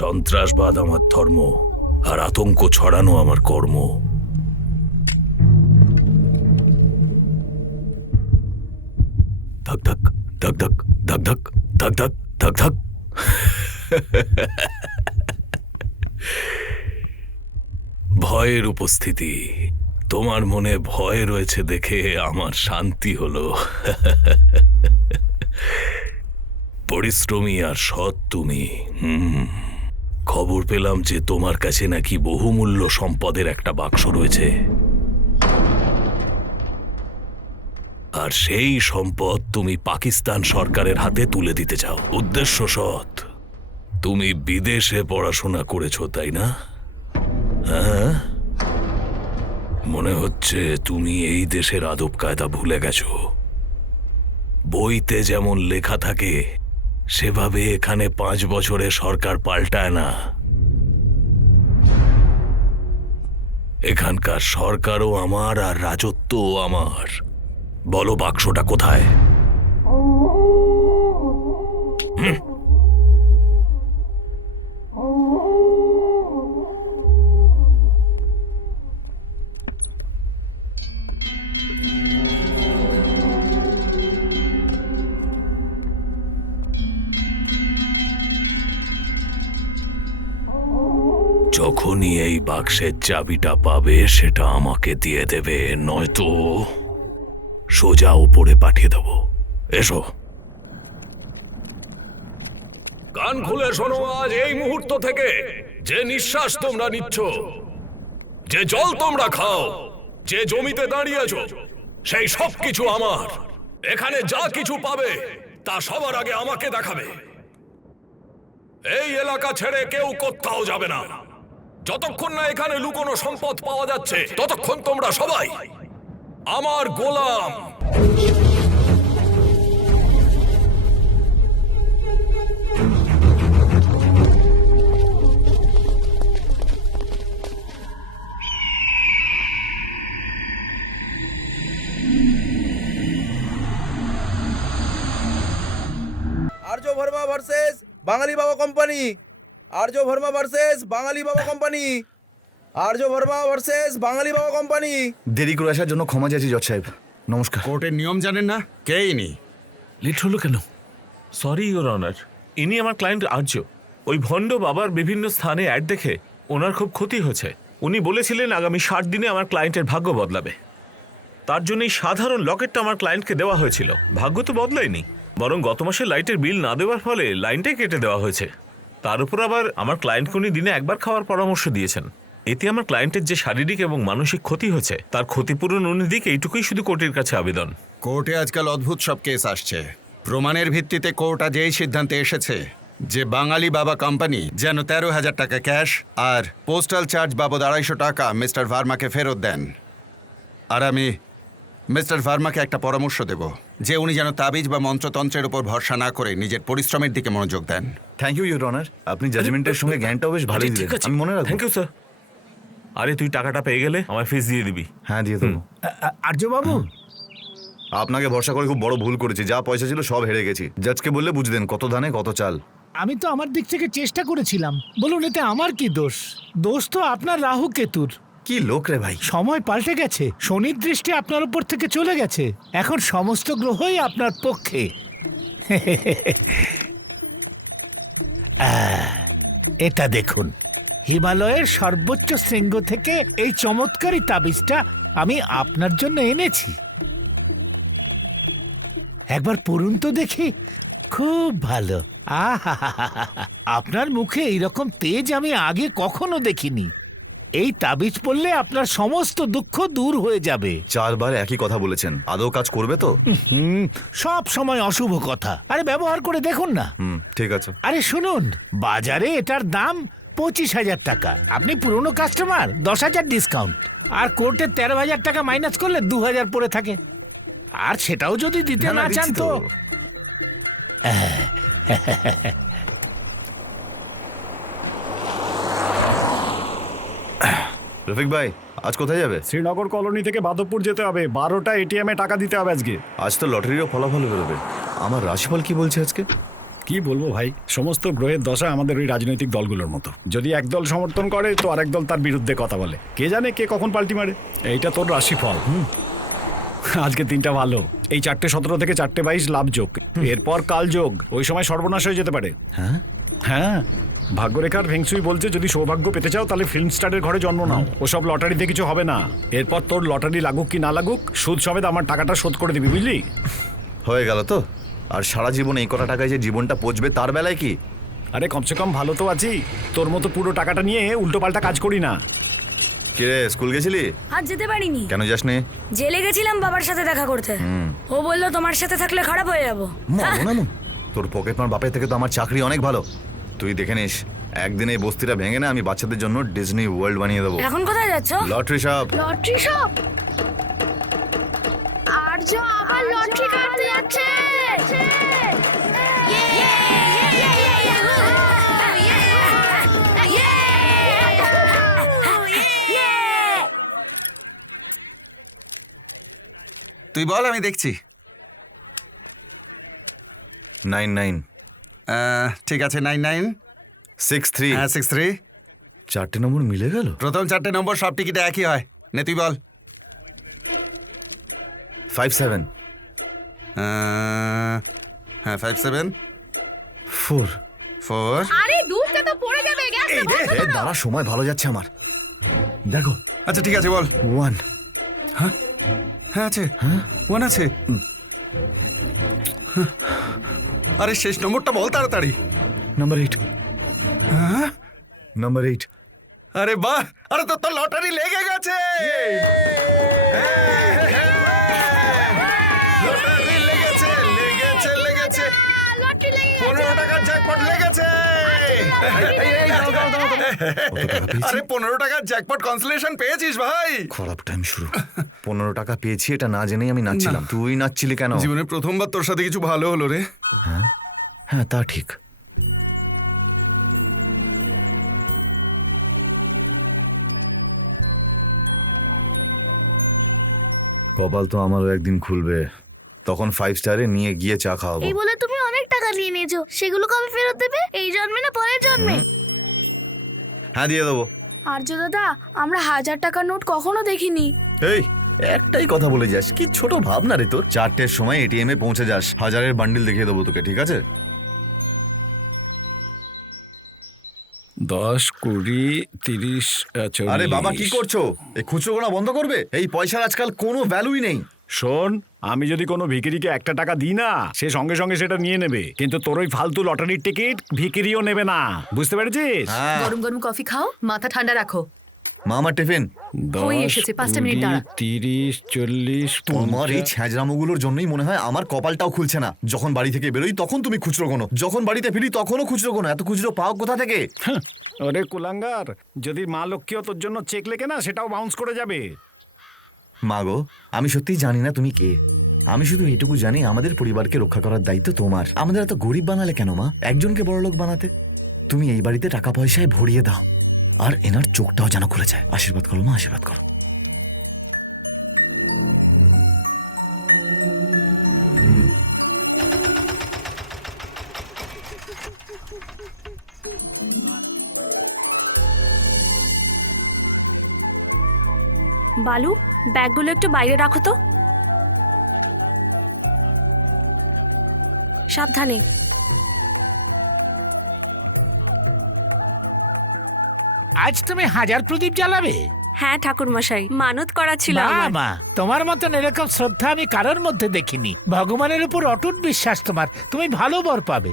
সন্ত্রাসবাদ আমার ধর্ম, আর আতঙ্ক ছড়ানো আমার কর্ম। ধাক ধাক ধাক ধাক ধাক ধাক ধাক ধাক ধাক ধাক। ভয়ের উপস্থিতি, তোমার মনে ভয় রয়েছে দেখে আমার শান্তি হলো। পরিশ্রমী আর সৎ তুমি। খবর পেলাম যে তোমার কাছে নাকি বহুমূল্য সম্পদের একটা বাক্স রয়েছে, আর সেই সম্পদ তুমি পাকিস্তান সরকারের হাতে তুলে দিতে চাও। উদ্দেশ্য সৎ। তুমি বিদেশে পড়াশোনা করেছো, তাই না? হ্যাঁ, মনে হচ্ছে তুমি এই দেশের আদব কায়দা ভুলে গেছো। বইতে যেমন লেখা থাকে সেভাবে এখানে 5 বছরে সরকার পাল্টায় না। এখানকার সরকারও আমার আর রাজত্বও আমার। বলো বাক্সটা কোথায়? যখনই এই বাক্সের চাবিটা পাবে সেটা আমাকে দিয়ে দেবে, নয়তো সোজা উপরে পাঠিয়ে দেব। এসো। কান খুলে শোনো, আজ এই মুহূর্ত থেকে যে নিঃশ্বাস তোমরা নিচ্ছ, যে জল তোমরা খাও, যে জমিতে দাঁড়িয়েছ, সেই সব কিছু আমার। এখানে যা কিছু পাবে তা সবার আগে আমাকে দেখাবে। এই এলাকা ছেড়ে কেউ কোথাও যাবে না। যতক্ষণ না এখানে লুকোনো সম্পদ পাওয়া যাচ্ছে ততক্ষণ তোমরা সবাই আমার গোলাম। আর্য ভার্মা ভার্সেস বাঙালি বাবা কোম্পানি। আর্য ভার্মা ভার্সেস বাঙালি বাবা কোম্পানি। আর্য ভার্মা ভার্সেস বাঙালি বাবা কোম্পানি। দেরি করে আসার জন্য ক্ষমা চাইছি জজ সাহেব। নমস্কার। কোর্টের নিয়ম জানেন না? কে ইনি? লেট হলো কেন? সরি ইওর অনার, ইনি আমার ক্লায়েন্ট আর্য। ওই ভণ্ড বাবার বিভিন্ন স্থানে অ্যাড দেখে ওনার খুব ক্ষতি হয়েছে। উনি বলেছিলেন আগামী 60 দিনে আমার ক্লায়েন্টের ভাগ্য বদলাবে। তার জন্য এই সাধারণ লকেটটা আমার ক্লায়েন্টকে দেওয়া হয়েছিল। ভাগ্য তো বদলায়নি, বরং গত মাসে লাইটের বিল না দেওয়ার ফলে লাইনটাই কেটে দেওয়া হয়েছে। তার উপর আবার আমার ক্লায়েন্টকে উনি দিনে একবার খাওয়ার পরামর্শ দিয়েছেন। এতে আমার ক্লায়েন্টের যে শারীরিক এবং মানসিক ক্ষতি হয়েছে তার ক্ষতিপূরণ উনি দিক, এইটুকুই শুধু কোর্টের কাছে আবেদন। কোর্টে আজকাল অদ্ভুত সব কেস আসছে। প্রমাণের ভিত্তিতে কোর্ট আজ এই সিদ্ধান্তে এসেছে যে বাঙালি বাবা কোম্পানি যেন 13,000 টাকা ক্যাশ আর পোস্টাল চার্জ বাবদ 250 টাকা মিস্টার ভার্মাকে ফেরত দেন। আর আমি মিস্টার ভার্মাকে একটা পরামর্শ দেব যে উনি যেন তাবিজ বা মন্ত্রতন্ত্রের উপর ভরসা না করে নিজের পরিশ্রমের দিকে মনোযোগ দেন। থ্যাংক ইউ ইউর অনার, আপনি জাজমেন্টের সঙ্গে জ্ঞানটাও বেশ ভালোই ঠিক দিলেন। আছে, আমি মনে রাখবো। Thank you sir. আরে তুই টাকাটা পেয়ে গেলে আমার ফিস দিয়ে দিবি। হ্যাঁ, দিয়ে দেবো। আর্যবাবু, আপনাকে ভরসা করে খুব বড় ভুল করেছি। যা পয়সা ছিল সব হেরে গেছি। জাজকে বললে বুঝতেন কত ধানে কত চাল। আমি তো আমার দিক থেকে চেষ্টা করেছিলাম। বলুন, এতে আমার কি দোষ? দোষ তো আপনার রাহু কেতুর। কি লোক রে ভাই! সময় পাল্টে গেছে, শনির দৃষ্টি আপনার উপর থেকে চলে গেছে। এখন সমস্ত গ্রহই আপনার পক্ষে। এটা দেখুন, হিমালয়ের সর্বোচ্চ শৃঙ্গ থেকে এই চমৎকারী তাবিজটা আমি আপনার জন্য এনেছি। একবার পড়ুন তো দেখি। খুব ভালো। আহা, আপনার মুখে এইরকম তেজ আমি আগে কখনো দেখিনি। এই তাবিজ পড়লে আপনার সমস্ত দুঃখ দূর হয়ে যাবে। 4 বার একই কথা বলেছেন, আদৌ কাজ করবে তো? সব সময় অশুভ কথা। আরে ব্যবহার করে দেখুন না। ঠিক আছে। আরে শুনুন, বাজারে এটার দাম 25,000 টাকা। আপনি পুরনো কাস্টমার, 10,000 ডিসকাউন্ট। আর কোর্টে 13,000 টাকা মাইনাস করলে 2,000 পড়ে থাকে। আর সেটাও যদি দিতে না চান তো রফিক ভাই, আজ কোথায় যাবে? শ্রীনগর কলোনি থেকে বাদবপুর যেতে হবে। 12টা এটিএমে টাকা দিতে হবে আজকে। আজ তো লটারিরও ফলাফল বেরোবে। আমার রাশিফল কি বলছে আজকে? কি বলবো ভাই, সমস্ত গ্রহের দশা আমাদের ওই রাজনৈতিক দলগুলোর মতো। যদি একদল সমর্থন করে তো আরেক দল তার বিরুদ্ধে কথা বলে। কে জানে কে কখন পাল্টি মারে। এইটা তোর রাশিফল। আজকে দিনটা ভালো। এই 4:17 থেকে 4:22 লাভযোগ, এরপর কালযোগ। ওই সময় সর্বনাশ হয়ে যেতে পারে। হ্যাঁ, ভাগ্যরেখার ফেংসুই বলছে যদি সৌভাগ্য পেতে চাও তাহলে ফিল্ম স্টারের ঘরে জন্ম নাও। ওসব লটারিতে কিছু হবে না। এরপর তোর লটারি লাগুক কি না লাগুক, সুদ সমেত আমার টাকাটা শোধ করে দিবি, বুঝলি? হয়ে গেল তো? আর সারা জীবন এই কটা টাকায় যে জীবনটা পচবে তার বেলায় কি? আরে কমসে কম ভালো তো আছি। তোর মতো পুরো টাকাটা নিয়ে উল্টো পাল্টা কাজ করি না। কিরে, স্কুল গেছিলি? আজ যেতে পারিনি, কেন যাসনি? জেলে গেছিলাম বাবার সাথে দেখা করতে। ও বললো তোমার সাথে থাকলে খারাপ হয়ে যাবো। তোর পকেট মার বাপের থেকে তো আমার চাকরি অনেক ভালো। তুই দেখে নিস, একদিন এই বস্তিটা ভেঙে না আমি বাচ্চাদের জন্য ডিজনি ওয়ার্ল্ড বানিয়ে দেবো। এখন কোথায় যাচ্ছ? Lottery shop. Lottery shop? Arya আবার লটারি কাটতে যাচ্ছে। তুই বল, আমি দেখছি। 99 ঠিক আছে, 99 63 হ্যাঁ 63। 4টে নম্বর মিলে গেল। প্রথম 4টে নম্বর সব টিকিটে একই হয়। নে তুই বল। 57 হ্যাঁ 57 4 4। আরে ডুবতে তো পড়ে যাবে, গ্যাস এই রে দাঁড়া, সময় ভালো যাচ্ছে আমার। দেখো, আচ্ছা ঠিক আছে, বল। 1 হ্যাঁ আছে, 1 আছে। আরে শেষ নম্বরটা বল তাড়াতাড়ি। Number 8 number 8। আরে বাহ, আরে তো লটারি লেগে গেছে। লটারি লেগেছে লেগেছে লেগেছে। লটারি লেগে 15 টাকার জ্যাকপট লেগেছে। আরে 15 টাকার জ্যাকপট কনসোলেশন পেয়েছিস ভাই। খারাপ টাইম শুরু। 15 টাকা পেয়েছি, এটা না জেনেই আমি নাচছিলাম। তুই নাচছিলি কেন? জীবনে প্রথমবার তোর সাথে কিছু ভালো হলো রে। হ্যাঁ তা ঠিক। কপাল তো আমারও একদিন খুলবে, তখন 5 স্টারে নিয়ে গিয়ে চা খাওয়াবো। এই বলে তুমি অনেক টাকা নিয়ে নিয়েছো, সেগুলো কবে ফেরত দেবে? এই জন্মে না পরের জন্মে? হ্যাঁ দিয়ে দেবো। আর্য দাদা, আমরা 1000 টাকার নোট কখনো দেখিনি। এই একটাই কথা বলে যাস, কি ছোট ভাবনা রে তোর। 4টের সময় এটিএম এ পৌঁছে যাস, 1000-এর বান্ডিল দেখিয়ে দেবো তোকে, ঠিক আছে? 10, 20, 30, 40। আরে বাবা কি করছো? এই খুচরো গোনা বন্ধ করবে? এই পয়সার আজকাল কোনো ভ্যালুই নেই। শোন, আমি যদি কোনো ভিকিরিকে 1 টাকা দিই না, সে সঙ্গে সঙ্গে সেটা নিয়ে নেবে। কিন্তু তোর ওই ফালতু লটারির টিকিট ভিকিরিও নেবে না, বুঝতে পেরেছিস? হ্যাঁ গরম গরম কফি খাও, মাথা ঠান্ডা রাখো। মা, আমার টিফিন। হয়ে এসেছে, 5টা মিনিট দাঁড়া। 30, 40, তোমার এই 50। ছ্যাঁচড়ামোগুলোর জন্যই মনে হয় আমার কপালটাও খুলছে না। যখন বাড়ি থেকে বেরোই তখন তুমি খুচরো গোনো, যখন বাড়িতে ফিরি তখনও খুচরো গোনো। এত খুচরো পাও কোথা থেকে? ওরে কুলাঙ্গার, যদি মা লক্ষ্মীও তোর জন্য চেক লেখে না, সেটাও বাউন্স করে যাবে। মা গো, আমি সত্যিই জানি না তুমি কে। আমি শুধু এইটুকু জানি আমাদের পরিবারকে রক্ষা করার দায়িত্ব তোমার। আমাদের এত গরিব বানালে কেন মা? একজনকে বড়লোক বানাতে। তুমি এই বাড়িতে টাকা পয়সায় ভরিয়ে দাও, আর এনার চোখটাও যেন খুলে যায়। আশীর্বাদ করো মা, আশীর্বাদ করো। বালু, ব্যাগগুলো একটু বাইরে রাখো তো। সাবধানে। আজ তুমি 1000 প্রদীপ জ্বালাবে? হ্যাঁ ঠাকুর মশাই, মানত করা ছিল বাহ, আমার। মা, তোমার মতন এরকম শ্রদ্ধা আমি কারোর মধ্যে দেখিনি। ভগবানের উপর অটুট বিশ্বাস তোমার, তুমি ভালো বর পাবে।